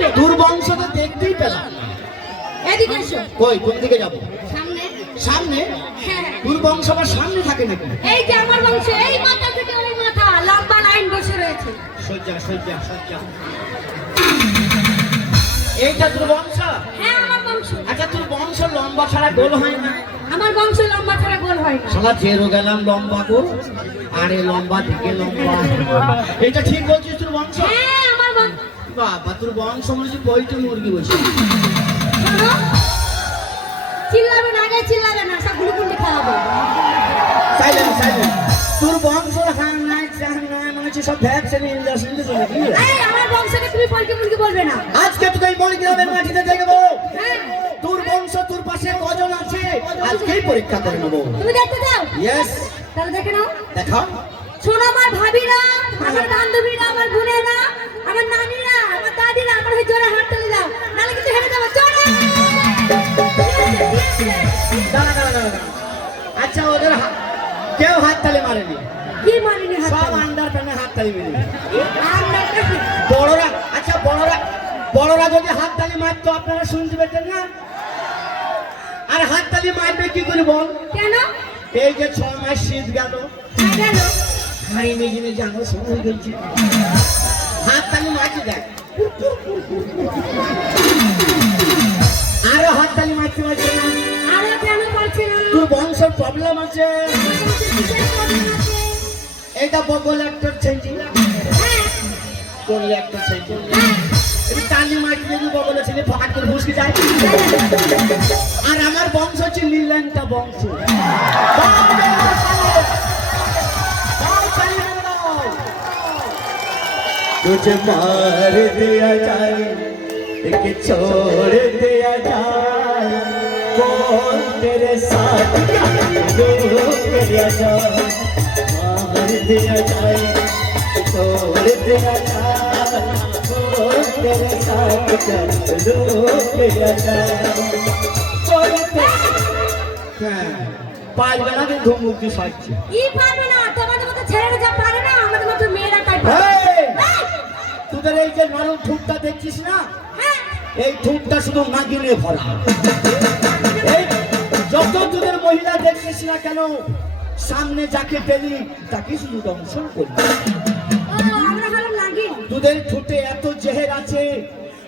দেখবে? তোর বংশ তো দেখতেই পেলাম। এদিকে এসো। কই কোন দিকে যাব? সামনে। সামনে? হ্যাঁ। তোর বংশ আবার সামনে থাকে নাকি? এই যে আমার বংশ, এই মাথা থেকে ওই মাথা লম্বা লাইন বসে রয়েছে। সজ্জা সজ্জা সজ্জা। এইটা তোর বংশ? হ্যাঁ আমার বংশ। আচ্ছা তোর বংশ লম্বা ছাড়া গোল হয় না? আমার বংশ লম্বা ছাড়া গোল হয় না। শালা চেরো গেলাম লম্বা গো, আরে লম্বা থেকে লম্বা। এটা ঠিক বলছিস তোর বংশ? হ্যাঁ আমার বংশ। বাবা তোর বংশ মনে হচ্ছে পোল্ট্রি মুরগি বসে। শোনো, চিল্লাবে না, আগে চিল্লাবে না, সব গুলুকুন্ডি খাওয়াবো। Silent silent. তোর বংশ হার নাই চার নাই মনে হচ্ছে সব ভ্যাকসিন ইনজেকশন দিতে নাকি? এই আমার বংশকে তুমি পোল্ট্রি মুরগি বলবে না। আজকে তোকে এই মুরগি গ্রামের মাটিতে দেখবো। হ্যাঁ। তোর বংশ তোর পাশে কজন আছে আজকেই পরীক্ষা করে নেবো। তুমি দেখতে চাও? ইয়েস। তাহলে দেখে নাও। দেখাও। শোনো আমার ভাবিরা, আমার বান্ধবীরা, আমার বোনেরা, আমার নানিরা, আমার দাদিরা, আমার হয়ে জোরে হাত তুলে দাও, নাহলে কিন্তু হেরে যাবো। জোরে! দাঁড়া দাঁড়া দাঁড়া দাঁড়া। আচ্ছা ওদের কেউ হাত তালি মারেনি? কি মানিনি হাত সব তালি? আন্ডার প্যানে হাত তালি মেরে। আর বড়রা, আচ্ছা বড়রা যদি হাত তালি মারতো আপনারা শুনতে পেতেন না? আর হাত তালি মারবে কি করে বল? কেন? এই যে 6 মাস শীত গেল, কেন? হাড়ি মেজিনে জানো সময় গেছে, হাত তালি মারছি দেখ। আরো হাত তালি মারতে পারছে না। আরে কেন পারছি না? তোর বংশের প্রবলেম আছে। কিসের problem আছে? এটা বগল একটা ছেঁচি, হ্যাঁ, কোন একটা ছেঁচি। এই তালি মারতে যদি বগলে ছেলে ফাট করে ফুসকে যায়। আর আমার বংশ হচ্ছে নীলটা বংশ। तुझे मार दिया जाए कि छोड़ दिया जाए, कौन तेरे साथ दिया जाए, मार दिया जाए छोड़ दिया जाए, कौन तेरे साथ दिया जाए। পারবে না কিন্তু মুক্তি সাজছে। কি পারবে না? তোমাদের মতো ছেলেরা যা পারে না, আমাদের মতো মেয়েরা তাই পারে। তোদের এই যে নরম ঠুকটা দেখছিস না, হ্যাঁ। এই ঠুকটা শুধু নাগিনে ভরা। এই যত তোদের মহিলা দেখছিস না কেন, সামনে যাকে পেলি তাকে শুধু দংশন করবি। আমরা ভালো লাগি। তোদের ঠোঁটে এত জেহের আছে,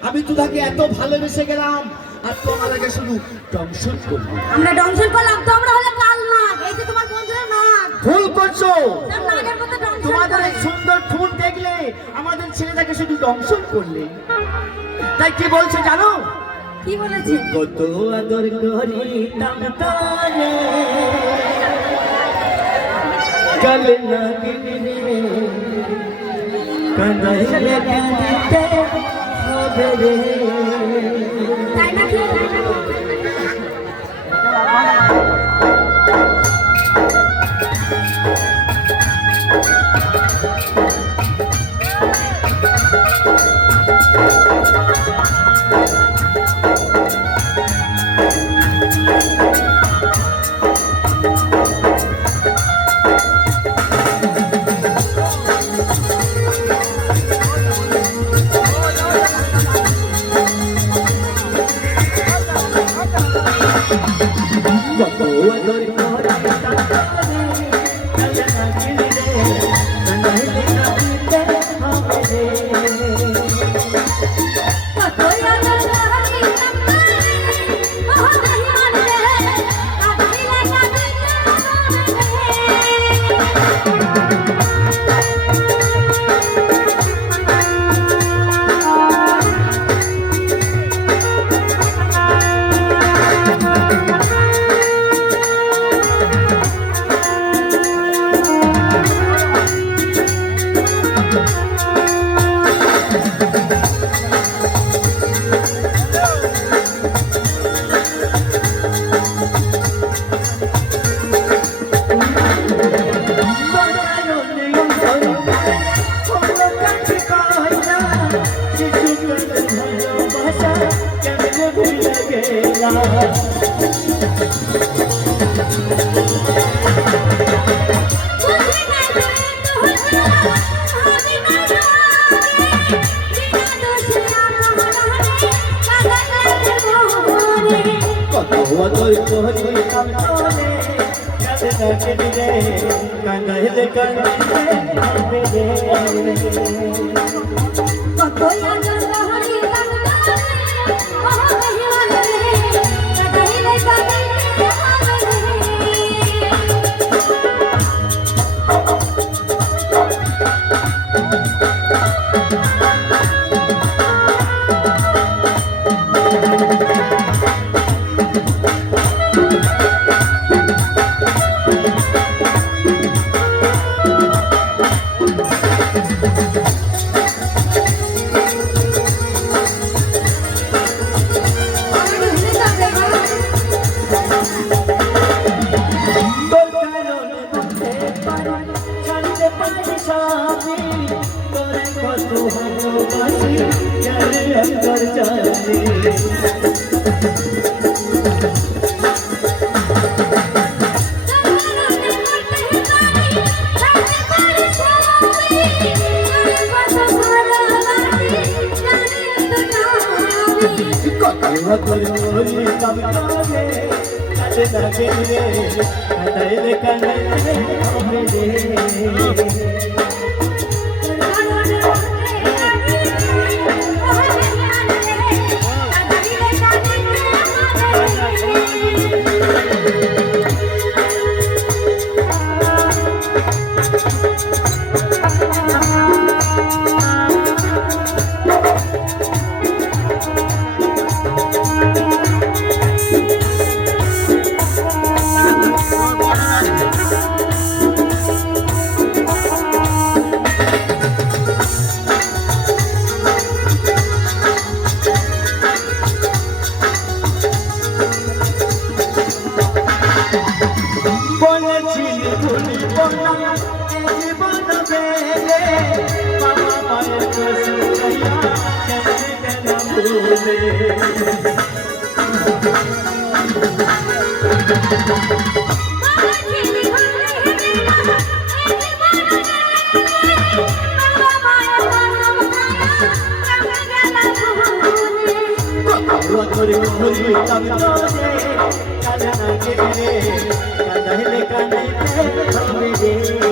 আমি তোদেরকে এত ভালোবেসে গেলাম আর তোমার আগে শুধু দংশন করবি। আমরা দংশন করলাম তো আমরা হলে কাল নাগ। এই যে তোমার বন্ধুরা নাগ। ভুল করছো। সব নাগের মতো দংশন তোমাদের করে। এই সুন্দর ঠোঁট দেখলে আমাদের ছেলেটাকে শুধু দংশন করলে। তাই কি বলছে জানো? কি বলেছে? কত আদর করিতাম তারে, কালে লাগিনি রে, কাঁদাইলে কাঁদিতে হবে রে। তাই নাকি? কত আদর করিতাম তারে, কালে লাগিনি রে, কাঁদাইলে কাঁদিতে হবে রে। কতই আদর করিতাম তারে, ওহ দহিমান রে, কাঁদিলে কাঁদিতে হবে তোর তোরি কামনে কাঁদে না কেঁদে কাঁদাইলে কাঁদাইলে কতই আনন্দ হরি কান্দরে ও মহিমানে কাঁদাইলে কাঁদাইলে কাঁদাইলে কাঁদাইলে